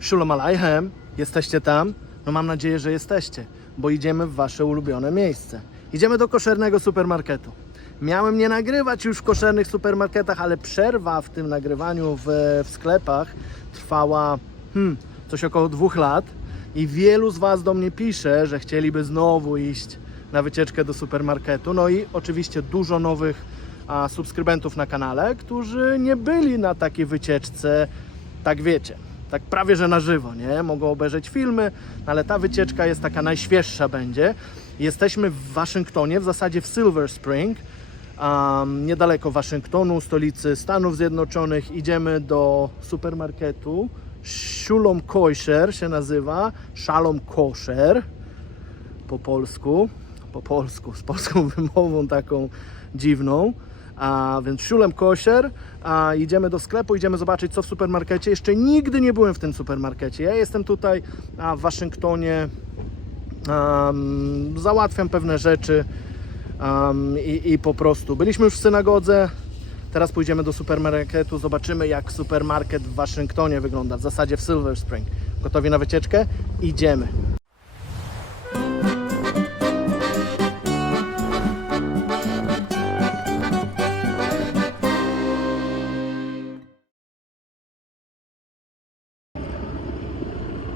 Shalom Aleichem, jesteście tam? No mam nadzieję, że jesteście, bo idziemy w wasze ulubione miejsce. Idziemy do koszernego supermarketu. Miałem nie nagrywać już w koszernych supermarketach, ale przerwa w tym nagrywaniu w, w sklepach trwała hmm, coś około dwóch lat i wielu z Was do mnie pisze, że chcieliby znowu iść na wycieczkę do supermarketu. No i oczywiście dużo nowych a, subskrybentów na kanale, którzy nie byli na takiej wycieczce, tak wiecie, tak prawie że na żywo, nie? Mogą obejrzeć filmy, no ale ta wycieczka jest taka najświeższa będzie. Jesteśmy w Waszyngtonie, w zasadzie w Silver Spring, um, niedaleko Waszyngtonu, stolicy Stanów Zjednoczonych. Idziemy do supermarketu Shulom Kosher się nazywa, Shalom Kosher po polsku, po polsku, z polską wymową taką dziwną. A więc Szulem Kosher, a idziemy do sklepu, idziemy zobaczyć co w supermarkecie. Jeszcze nigdy nie byłem w tym supermarkecie. Ja jestem tutaj a, w Waszyngtonie, um, załatwiam pewne rzeczy um, i, i po prostu. Byliśmy już w synagodze, teraz pójdziemy do supermarketu, zobaczymy jak supermarket w Waszyngtonie wygląda, w zasadzie w Silver Spring. Gotowi na wycieczkę? Idziemy.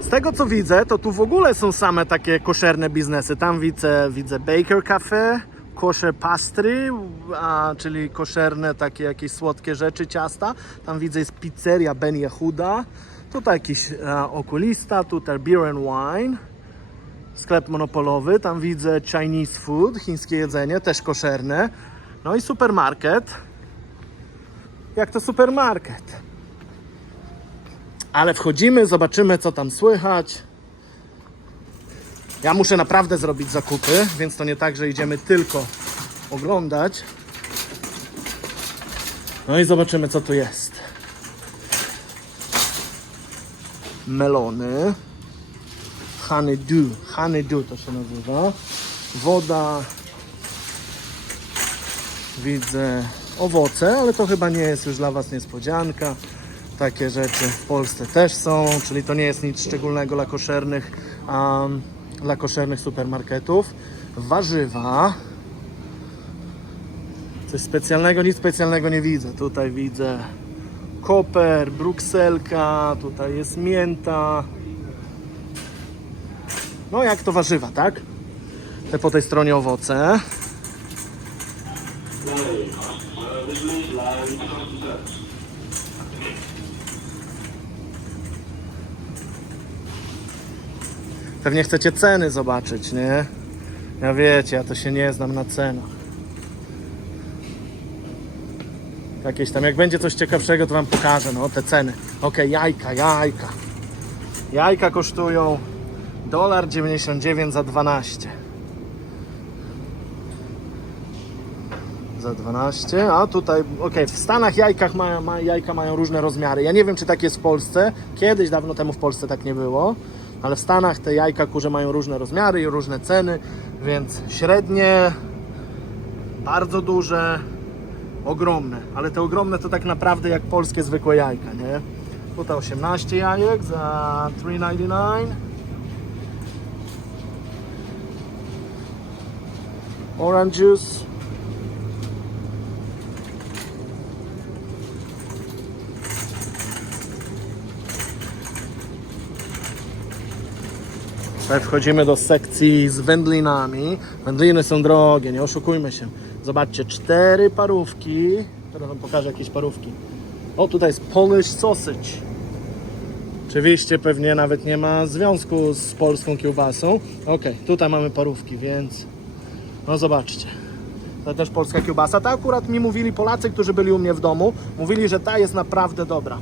Z tego co widzę, to tu w ogóle są same takie koszerne biznesy. Tam widzę, widzę Baker Cafe, kosher pastry, a, czyli koszerne takie jakieś słodkie rzeczy, ciasta. Tam widzę jest pizzeria Ben Yehuda. Tutaj jakiś a, okulista, tutaj beer and wine. Sklep monopolowy, tam widzę Chinese food, chińskie jedzenie, też koszerne. No i supermarket. Jak to supermarket? Ale wchodzimy, zobaczymy co tam słychać. Ja muszę naprawdę zrobić zakupy, więc to nie tak, że idziemy tylko oglądać. No i zobaczymy co tu jest. Melony. Honeydew. Honeydew to się nazywa. Woda. Widzę owoce, ale to chyba nie jest już dla Was niespodzianka. Takie rzeczy w Polsce też są, czyli to nie jest nic szczególnego dla koszernych, um, dla koszernych supermarketów. Warzywa. Coś specjalnego, nic specjalnego nie widzę. Tutaj widzę koper, brukselka, tutaj jest mięta. No jak to warzywa, tak? Te po tej stronie owoce. Pewnie chcecie ceny zobaczyć, nie? Ja wiecie, ja to się nie znam na cenach. Jakieś tam, jak będzie coś ciekawszego, to wam pokażę, no te ceny. Okej, jajka, jajka. Jajka kosztują dolar 99 za 12. Za 12, a tutaj, okej, w Stanach jajkach ma, ma, jajka mają różne rozmiary. Ja nie wiem, czy tak jest w Polsce. Kiedyś, dawno temu w Polsce tak nie było. Ale w Stanach te jajka kurze mają różne rozmiary i różne ceny, więc średnie, bardzo duże, ogromne. Ale te ogromne to tak naprawdę jak polskie zwykłe jajka, nie? Tutaj 18 jajek za 3,99. Orange juice. Tutaj wchodzimy do sekcji z wędlinami. Wędliny są drogie, nie oszukujmy się. Zobaczcie, cztery parówki. Teraz wam pokażę jakieś parówki. O, tutaj jest Polish sausage. Oczywiście pewnie nawet nie ma związku z polską kiełbasą. Ok, tutaj mamy parówki, więc no zobaczcie. To też polska kiełbasa. Ta akurat mi mówili Polacy, którzy byli u mnie w domu. Mówili, że ta jest naprawdę dobra.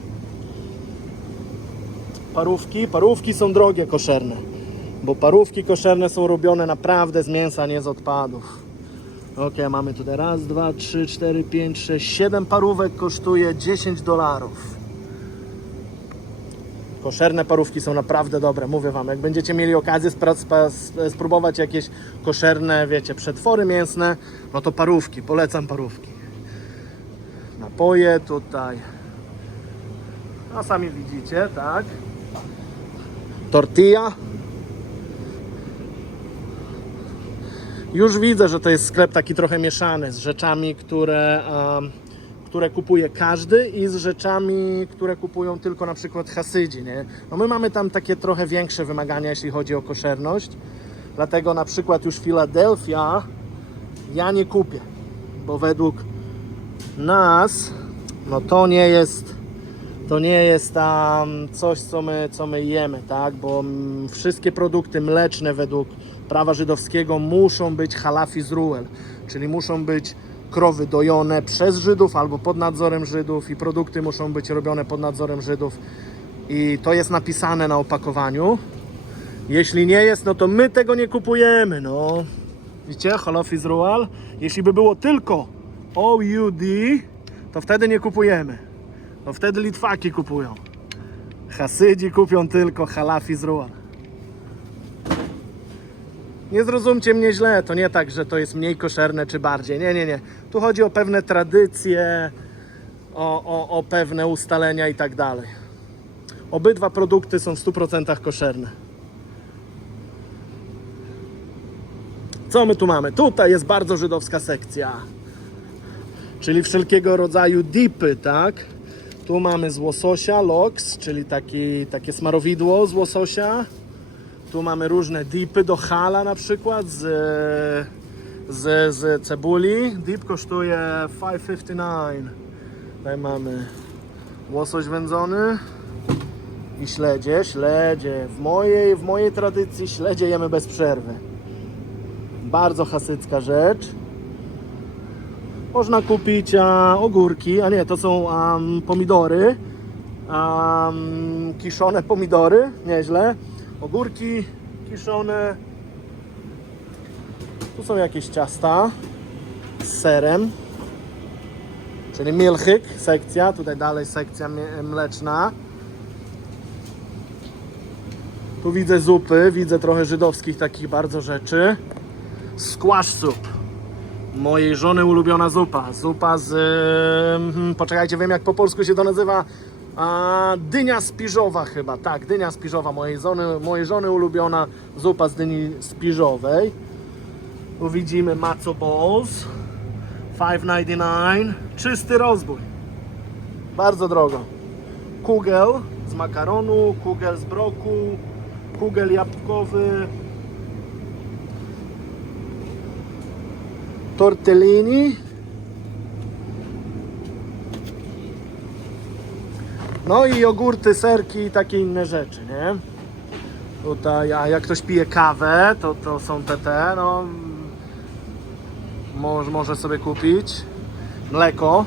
Parówki, parówki są drogie, koszerne. Bo parówki koszerne są robione naprawdę z mięsa, nie z odpadów. Ok, mamy tutaj raz, dwa, trzy, cztery, pięć, sześć, siedem parówek kosztuje 10 dolarów. Koszerne parówki są naprawdę dobre, mówię Wam. Jak będziecie mieli okazję spróbować jakieś koszerne, wiecie, przetwory mięsne, no to parówki, polecam parówki. Napoje tutaj. No sami widzicie, tak? tortilla. Już widzę, że to jest sklep taki trochę mieszany z rzeczami, które, em, które kupuje każdy i z rzeczami, które kupują tylko na przykład Hasydzi. Nie? No my mamy tam takie trochę większe wymagania, jeśli chodzi o koszerność. Dlatego na przykład już Philadelphia ja nie kupię, bo według nas no to nie jest to nie jest tam coś, co my, co my jemy, tak? Bo wszystkie produkty mleczne według prawa żydowskiego muszą być halafi ruel, czyli muszą być krowy dojone przez Żydów albo pod nadzorem Żydów i produkty muszą być robione pod nadzorem Żydów i to jest napisane na opakowaniu. Jeśli nie jest, no to my tego nie kupujemy, no. Widzicie, halafi ruel. Jeśli by było tylko OUD, to wtedy nie kupujemy. To wtedy Litwaki kupują. Hasydzi kupią tylko halafi z ruan. Nie zrozumcie mnie źle, to nie tak, że to jest mniej koszerne czy bardziej. Nie, nie, nie. Tu chodzi o pewne tradycje, o, o, o pewne ustalenia i tak dalej. Obydwa produkty są w 100% koszerne. Co my tu mamy? Tutaj jest bardzo żydowska sekcja. Czyli wszelkiego rodzaju dipy, tak? Tu mamy z łososia, loks, czyli taki, takie smarowidło z łososia. Tu mamy różne dipy do hala na przykład z, z, z cebuli. Dip kosztuje 5,59. Tutaj mamy łosoś wędzony i śledzie. Śledzie. W mojej, w mojej tradycji śledzie jemy bez przerwy. Bardzo hasycka rzecz. Można kupić a, ogórki, a nie, to są pomidory. Kiszone pomidory, nieźle. Ogórki kiszone. Tu są jakieś ciasta z serem, czyli milchyk, sekcja. Tutaj dalej sekcja mleczna. Tu widzę zupy, widzę trochę żydowskich takich bardzo rzeczy. Squash soup mojej żony ulubiona zupa. Zupa z. hmm, poczekajcie, wiem jak po polsku się to nazywa. A, dynia spiżowa chyba, tak, dynia spiżowa mojej żony, mojej żony ulubiona zupa z dyni spiżowej. Tu widzimy matzo balls 5,99 czysty rozbój. Bardzo drogo. Kugel z makaronu, kugel z broku, kugel jabłkowy, tortellini. No i jogurty, serki i takie inne rzeczy, nie? Tutaj, a jak ktoś pije kawę, to, to są te, te no może, może sobie kupić mleko.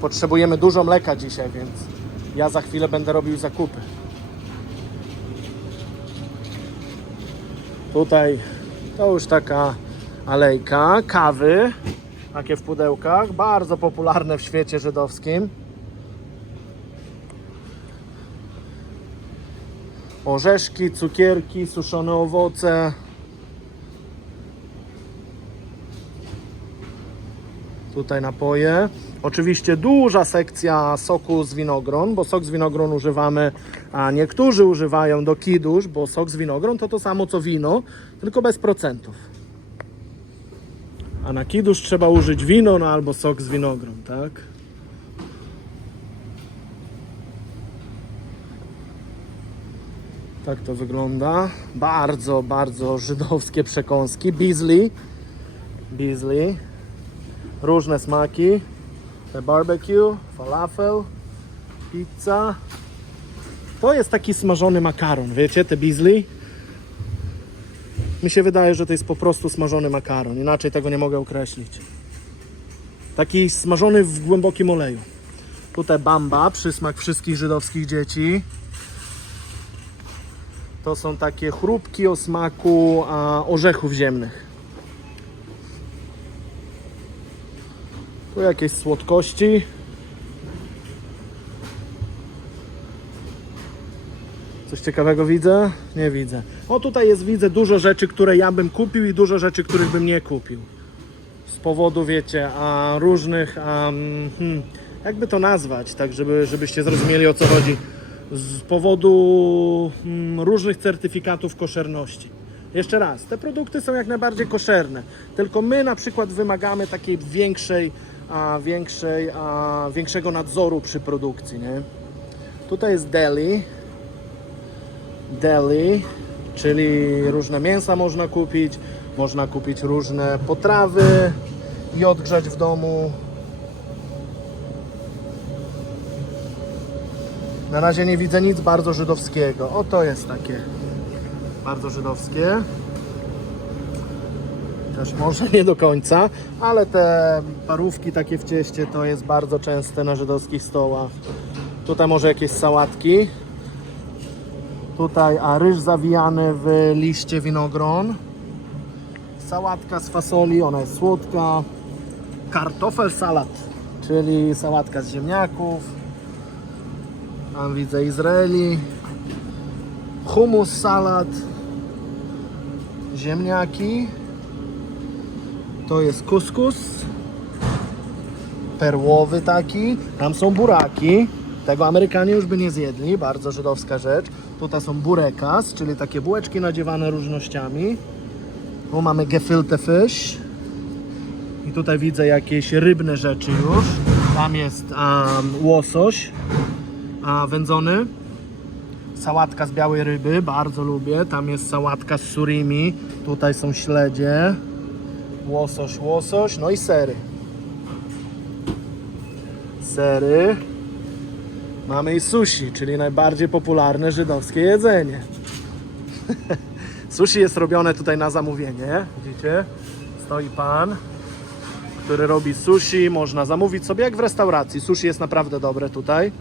Potrzebujemy dużo mleka dzisiaj, więc ja za chwilę będę robił zakupy. Tutaj to już taka alejka, kawy, takie w pudełkach, bardzo popularne w świecie żydowskim. Orzeszki, cukierki, suszone owoce. Tutaj napoje. Oczywiście duża sekcja soku z winogron, bo sok z winogron używamy, a niektórzy używają do kidusz, bo sok z winogron to to samo co wino, tylko bez procentów. A na kidusz trzeba użyć wino no, albo sok z winogron, tak? Tak to wygląda. Bardzo, bardzo żydowskie przekąski. Beasley. Beasley. Różne smaki. Te barbecue, falafel, pizza. To jest taki smażony makaron, wiecie, te Beasley? Mi się wydaje, że to jest po prostu smażony makaron. Inaczej tego nie mogę określić. Taki smażony w głębokim oleju. Tutaj bamba, przysmak wszystkich żydowskich dzieci. To są takie chrupki o smaku a, orzechów ziemnych. Tu jakieś słodkości. Coś ciekawego widzę? Nie widzę. O tutaj jest, widzę dużo rzeczy, które ja bym kupił i dużo rzeczy, których bym nie kupił. Z powodu, wiecie, a różnych, a, hmm, jakby to nazwać, tak żeby, żebyście zrozumieli o co chodzi. z powodu mm, różnych certyfikatów koszerności. Jeszcze raz, te produkty są jak najbardziej koszerne, tylko my na przykład wymagamy takiej większej, a, większej, a, większego nadzoru przy produkcji. Nie? Tutaj jest deli, deli, czyli różne mięsa można kupić, można kupić różne potrawy i odgrzać w domu. Na razie nie widzę nic bardzo żydowskiego. O, to jest takie bardzo żydowskie. Też może nie do końca, ale te parówki takie w cieście to jest bardzo częste na żydowskich stołach. Tutaj może jakieś sałatki. Tutaj a ryż zawijany w liście winogron. Sałatka z fasoli, ona jest słodka. Kartofel salat, czyli sałatka z ziemniaków. Tam widzę Izraeli. Humus salat. Ziemniaki. To jest kuskus. Perłowy taki. Tam są buraki. Tego Amerykanie już by nie zjedli. Bardzo żydowska rzecz. Tutaj są burekas, czyli takie bułeczki nadziewane różnościami. Tu mamy gefilte fish. I tutaj widzę jakieś rybne rzeczy już. Tam jest um, łosoś a, wędzony. Sałatka z białej ryby, bardzo lubię. Tam jest sałatka z surimi. Tutaj są śledzie. Łosoś, łosoś. No i sery. Sery. Mamy i sushi, czyli najbardziej popularne żydowskie jedzenie. sushi jest robione tutaj na zamówienie. Widzicie? Stoi pan, który robi sushi. Można zamówić sobie jak w restauracji. Sushi jest naprawdę dobre tutaj.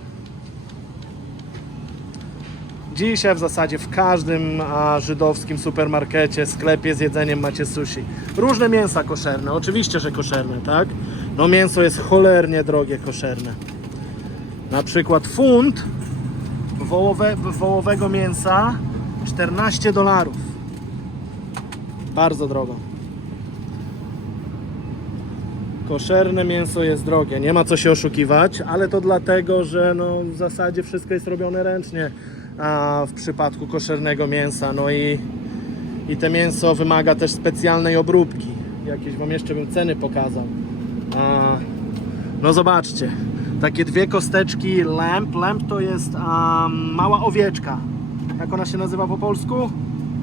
Dzisiaj w zasadzie w każdym a, żydowskim supermarkecie, sklepie z jedzeniem macie sushi. Różne mięsa koszerne, oczywiście, że koszerne, tak? No mięso jest cholernie drogie koszerne. Na przykład funt wołowe, wołowego mięsa 14 dolarów. Bardzo drogo. Koszerne mięso jest drogie, nie ma co się oszukiwać, ale to dlatego, że no, w zasadzie wszystko jest robione ręcznie a w przypadku koszernego mięsa. No i, i te mięso wymaga też specjalnej obróbki. Jakieś Wam jeszcze bym ceny pokazał. A, no zobaczcie, takie dwie kosteczki lamp. Lamp to jest a, mała owieczka. Jak ona się nazywa po polsku?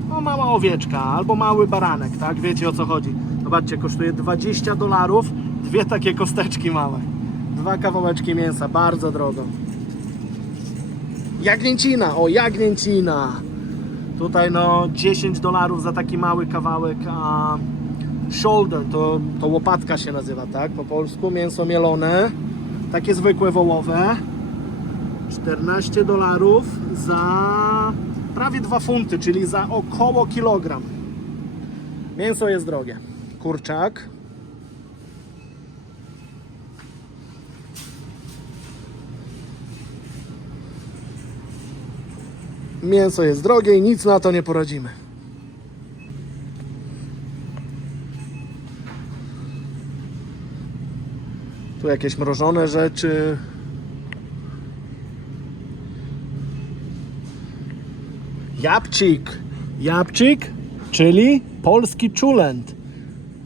No mała owieczka albo mały baranek, tak? Wiecie o co chodzi. Zobaczcie, kosztuje 20 dolarów dwie takie kosteczki małe. Dwa kawałeczki mięsa, bardzo drogo. Jagnięcina, o jagnięcina. Tutaj no 10 dolarów za taki mały kawałek, a shoulder to, to łopatka się nazywa, tak? Po polsku mięso mielone, takie zwykłe wołowe. 14 dolarów za prawie 2 funty, czyli za około kilogram. Mięso jest drogie. Kurczak. Mięso jest drogie i nic na to nie poradzimy. Tu jakieś mrożone rzeczy. Jabłcik. Jabłcik, czyli polski czulent.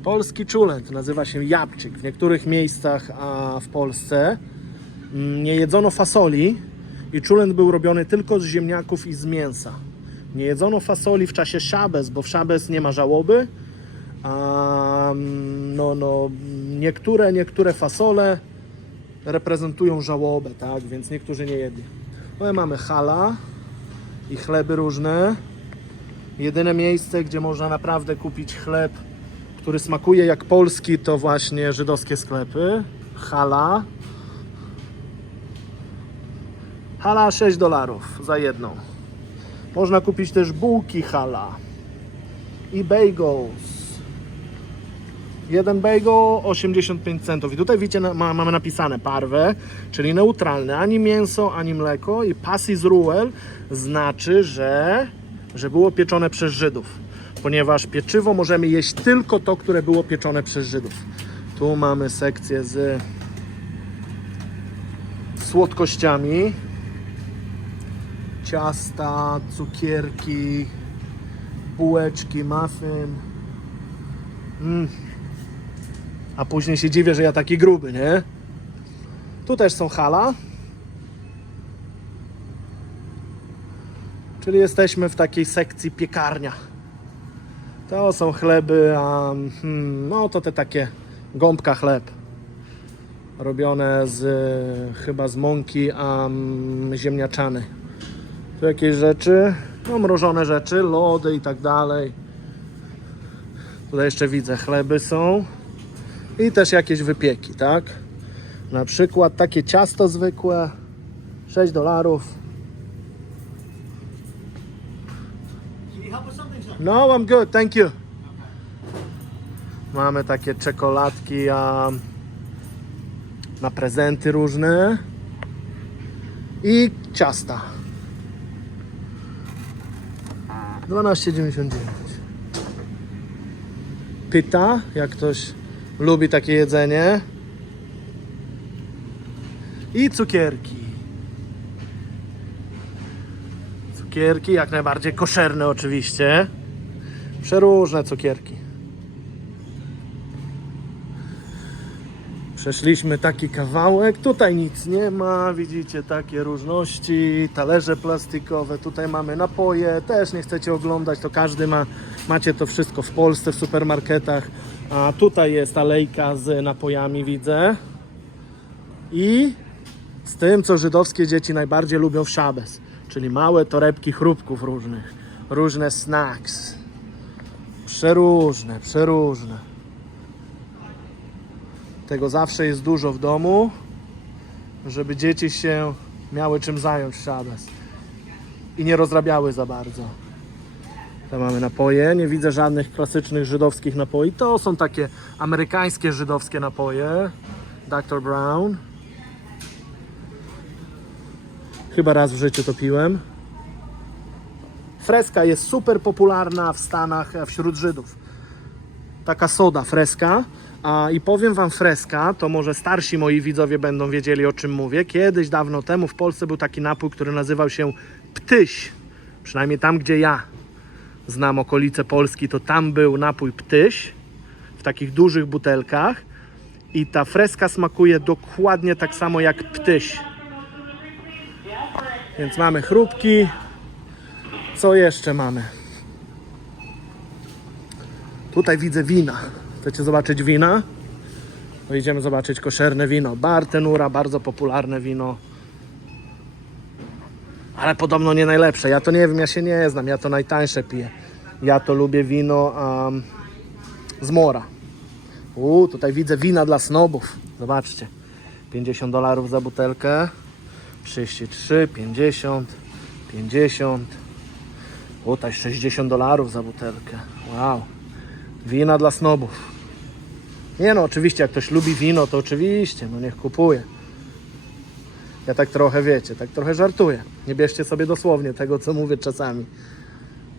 Polski czulent nazywa się jabłczyk. W niektórych miejscach a w Polsce mm, nie jedzono fasoli i czulent był robiony tylko z ziemniaków i z mięsa. Nie jedzono fasoli w czasie szabes, bo w szabes nie ma żałoby. A, mm, no, no, niektóre, niektóre fasole reprezentują żałobę, tak? Więc niektórzy nie jedli. Ale mamy hala i chleby różne. Jedyne miejsce, gdzie można naprawdę kupić chleb, który smakuje jak polski, to właśnie żydowskie sklepy. Hala. Hala 6 dolarów za jedną. Można kupić też bułki hala i bagels. Jeden bagel 85 centów. I tutaj widzicie, ma, mamy napisane parwę, czyli neutralne, ani mięso, ani mleko. I passis ruel znaczy, że, że było pieczone przez Żydów. Ponieważ pieczywo możemy jeść tylko to, które było pieczone przez Żydów. Tu mamy sekcję z słodkościami. ciasta, cukierki, bułeczki, muffin. Mm. A później się dziwię, że ja taki gruby, nie? Tu też są hala. Czyli jesteśmy w takiej sekcji piekarnia. To są chleby, a hmm, no to te takie gąbka chleb. Robione z chyba z mąki a mm, ziemniaczanej. Tu jakieś rzeczy, no mrożone rzeczy, lody i tak dalej. Tutaj jeszcze widzę chleby są i też jakieś wypieki, tak? Na przykład takie ciasto zwykłe 6 dolarów. No, I'm good, thank you. Mamy takie czekoladki a, na prezenty różne i ciasta. 12,99. Pyta, jak ktoś lubi takie jedzenie. I cukierki. Cukierki, jak najbardziej koszerne oczywiście. Przeróżne cukierki. Przeszliśmy taki kawałek, tutaj nic nie ma, widzicie takie różności, talerze plastikowe, tutaj mamy napoje, też nie chcecie oglądać, to każdy ma, macie to wszystko w Polsce w supermarketach, a tutaj jest alejka z napojami widzę i z tym, co żydowskie dzieci najbardziej lubią w szabes, czyli małe torebki chrupków różnych, różne snacks. Przeróżne, przeróżne. Tego zawsze jest dużo w domu, żeby dzieci się miały czym zająć w szabes i nie rozrabiały za bardzo. Tam mamy napoje, nie widzę żadnych klasycznych żydowskich napoi. To są takie amerykańskie żydowskie napoje. Dr. Brown. Chyba raz w życiu to piłem. Freska jest super popularna w Stanach e, wśród Żydów. Taka soda freska. A, I powiem wam freska, to może starsi moi widzowie będą wiedzieli o czym mówię. Kiedyś, dawno temu w Polsce był taki napój, który nazywał się ptyś. Przynajmniej tam, gdzie ja znam okolice Polski, to tam był napój ptyś w takich dużych butelkach. I ta freska smakuje dokładnie tak samo jak ptyś. Więc mamy chrupki, co jeszcze mamy? Tutaj widzę wina. Chcecie zobaczyć wina? To idziemy zobaczyć koszerne wino. Bartenura, bardzo popularne wino. Ale podobno nie najlepsze. Ja to nie wiem, ja się nie znam. Ja to najtańsze piję. Ja to lubię wino um, z mora. Uuu, tutaj widzę wina dla snobów. Zobaczcie. 50 dolarów za butelkę. 33, 50, 50. Tutaj 60 dolarów za butelkę. Wow. Wina dla snobów. Nie no, oczywiście, jak ktoś lubi wino, to oczywiście, no niech kupuje. Ja tak trochę wiecie, tak trochę żartuję. Nie bierzcie sobie dosłownie tego, co mówię czasami.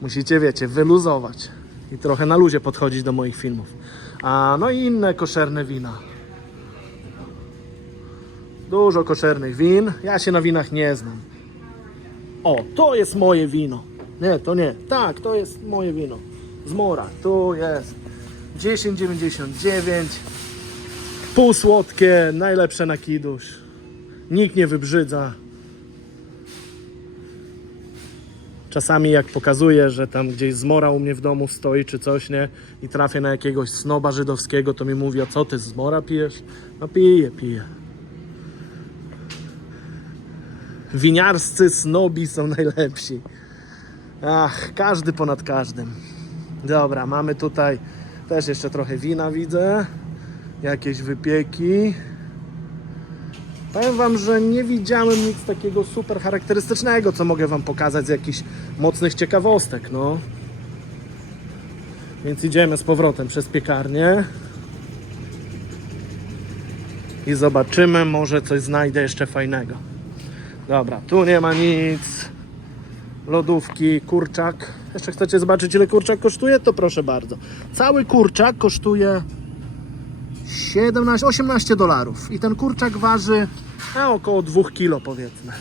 Musicie, wiecie, wyluzować i trochę na luzie podchodzić do moich filmów. A no i inne koszerne wina. Dużo koszernych win. Ja się na winach nie znam. O, to jest moje wino. Nie, to nie. Tak, to jest moje wino. Z mora. Tu jest. 10,99. Półsłodkie, najlepsze na kidusz. Nikt nie wybrzydza. Czasami jak pokazuję, że tam gdzieś zmora u mnie w domu stoi czy coś, nie? I trafię na jakiegoś snoba żydowskiego, to mi mówi, a co ty zmora pijesz? No piję, piję. Winiarscy snobi są najlepsi. Ach, każdy ponad każdym. Dobra, mamy tutaj też jeszcze trochę wina widzę. Jakieś wypieki. Powiem wam, że nie widziałem nic takiego super charakterystycznego, co mogę wam pokazać z jakichś mocnych ciekawostek, no. Więc idziemy z powrotem przez piekarnię. I zobaczymy, może coś znajdę jeszcze fajnego. Dobra, tu nie ma nic. Lodówki, kurczak. Jeszcze chcecie zobaczyć, ile kurczak kosztuje? To proszę bardzo. Cały kurczak kosztuje 17, 18 dolarów. I ten kurczak waży a, około 2 kilo powiedzmy.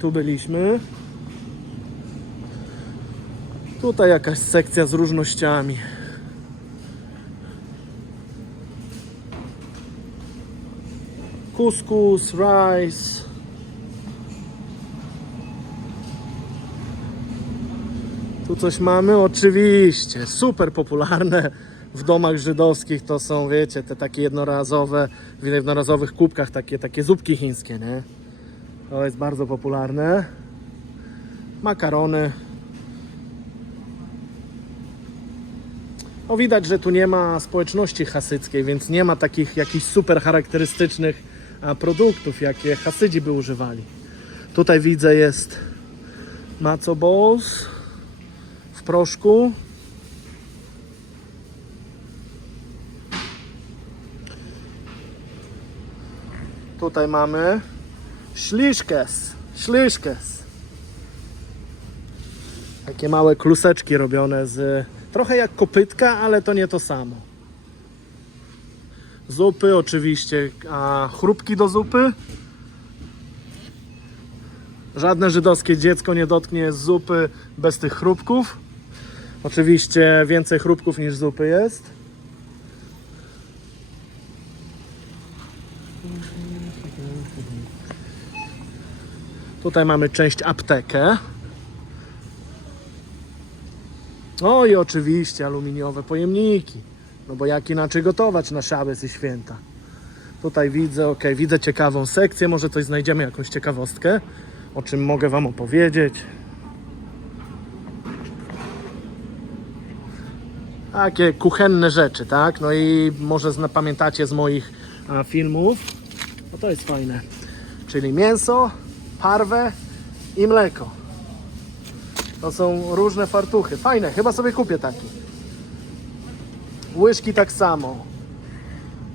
Tu byliśmy. Tutaj jakaś sekcja z różnościami. Kuskus, rice. Coś mamy? Oczywiście. Super popularne w domach żydowskich to są, wiecie, te takie jednorazowe, w jednorazowych kubkach takie, takie zupki chińskie, nie? To jest bardzo popularne. Makarony. No widać, że tu nie ma społeczności hasyckiej, więc nie ma takich jakichś super charakterystycznych produktów, jakie Hasydzi by używali. Tutaj widzę jest matzo balls proszku. Tutaj mamy śliszkes, śliszkes. Takie małe kluseczki robione z trochę jak kopytka, ale to nie to samo. Zupy oczywiście, a chrupki do zupy. Żadne żydowskie dziecko nie dotknie zupy bez tych chrupków. Oczywiście więcej chrupków niż zupy jest. Tutaj mamy część aptekę. O i oczywiście aluminiowe pojemniki. No bo jak inaczej gotować na szabes i święta. Tutaj widzę, ok, widzę ciekawą sekcję, może coś znajdziemy, jakąś ciekawostkę, o czym mogę Wam opowiedzieć. Takie kuchenne rzeczy, tak? No i może zna, pamiętacie z moich a, filmów. No to jest fajne. Czyli mięso, parwę i mleko. To są różne fartuchy. Fajne, chyba sobie kupię taki. Łyżki tak samo.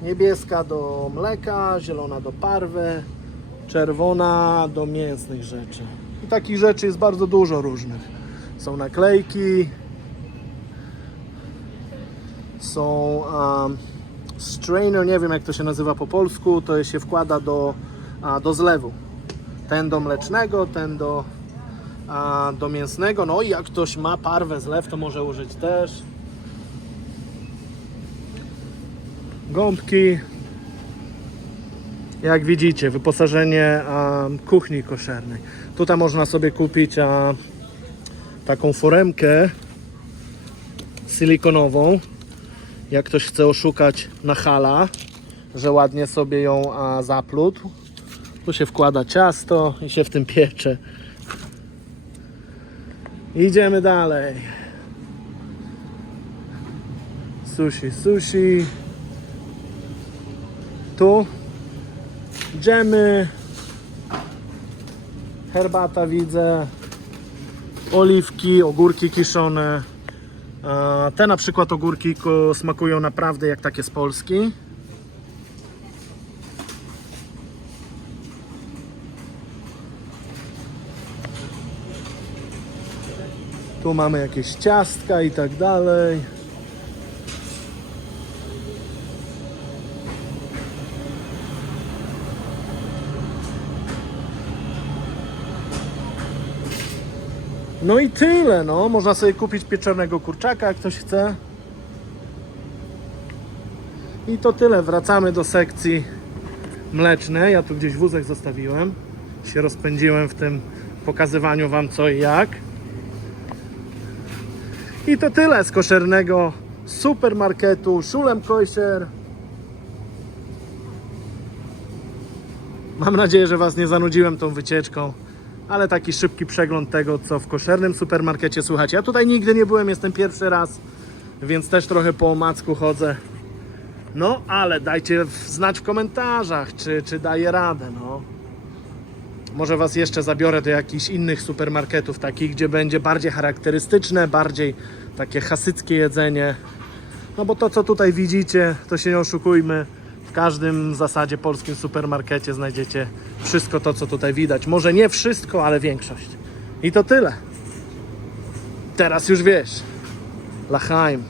Niebieska do mleka, zielona do parwy, czerwona do mięsnych rzeczy. I takich rzeczy jest bardzo dużo różnych. Są naklejki, są um, strainer, nie wiem jak to się nazywa po polsku, to się wkłada do, a, do zlewu. Ten do mlecznego, ten do, a, do mięsnego. No i jak ktoś ma parwę zlew, to może użyć też. Gąbki. Jak widzicie, wyposażenie a, kuchni koszernej. Tutaj można sobie kupić a, taką foremkę silikonową. Jak ktoś chce oszukać na hala, że ładnie sobie ją a, zaplótł, tu się wkłada ciasto i się w tym piecze. Idziemy dalej. Sushi, sushi. Tu dżemy. Herbata widzę. Oliwki, ogórki kiszone. Te na przykład ogórki smakują naprawdę jak takie z Polski. Tu mamy jakieś ciastka i tak dalej. No i tyle, no. Można sobie kupić pieczonego kurczaka, jak ktoś chce. I to tyle. Wracamy do sekcji mlecznej. Ja tu gdzieś wózek zostawiłem. Się rozpędziłem w tym pokazywaniu Wam co i jak. I to tyle z koszernego supermarketu Szulem Kosher. Mam nadzieję, że Was nie zanudziłem tą wycieczką, ale taki szybki przegląd tego, co w koszernym supermarkecie słychać. Ja tutaj nigdy nie byłem, jestem pierwszy raz, więc też trochę po omacku chodzę. No, ale dajcie znać w komentarzach, czy, czy daje radę, no. Może Was jeszcze zabiorę do jakichś innych supermarketów, takich, gdzie będzie bardziej charakterystyczne, bardziej takie hasyckie jedzenie. No bo to, co tutaj widzicie, to się nie oszukujmy. W każdym w zasadzie polskim supermarkecie znajdziecie wszystko to, co tutaj widać. Może nie wszystko, ale większość. I to tyle. Teraz już wiesz. Lachaim.